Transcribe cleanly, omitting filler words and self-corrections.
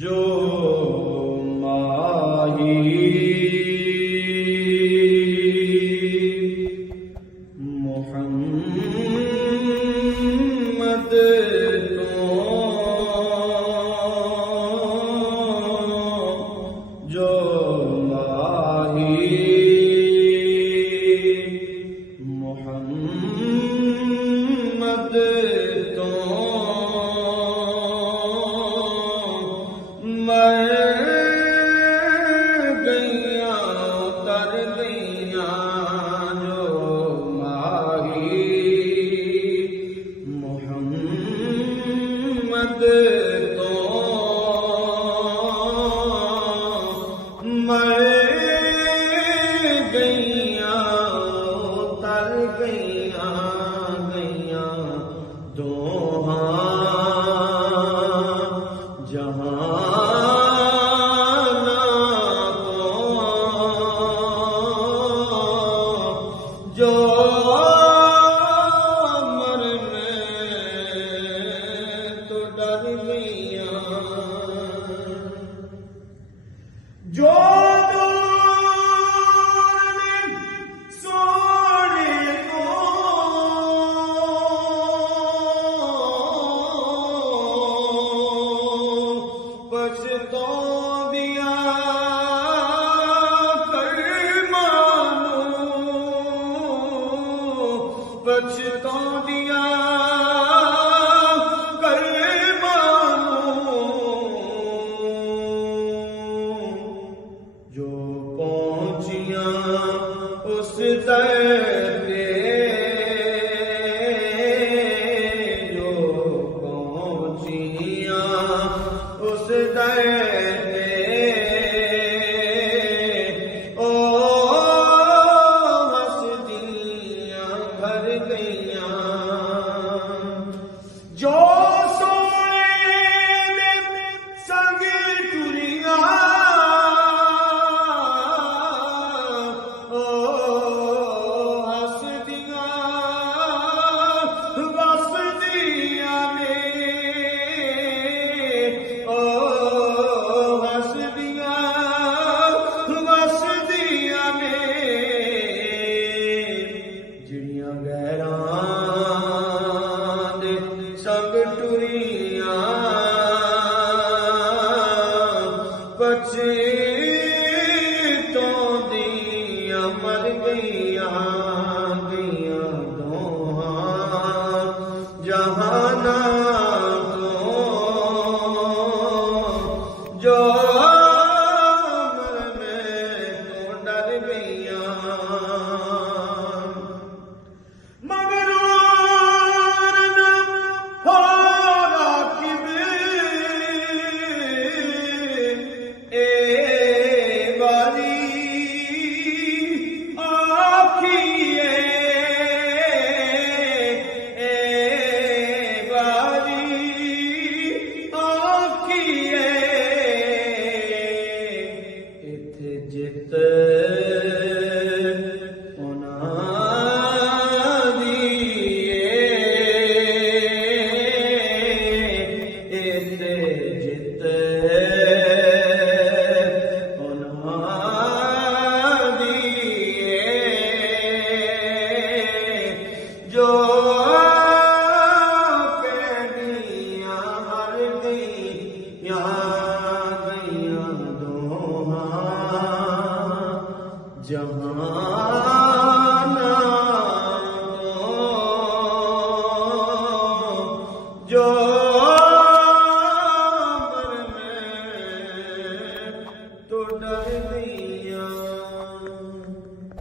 जो माही मुहम्मद तो जो माही मुहम्मद तो गैया कर गैया जो माही मुहम्मद तो गैया तर गैया गैया दोहा जहां जो मरने तो डर गया जो सोने को पछतो दिया पछतो दिया कर मानो जो पहुंचिया उस दर पे जो पहुंचिया उस दर पे जो सोने संग टुरिया हस दिया बस दिया में हस दिया बस दिया में जिड़ियां गैरां संग टुरिया पछतो दिया मर गया गया दोहा जहाना तो जो मरने तो डर गया जित जो पैनिया हर गैया गैया दोहा जहाना जो मरने तो डर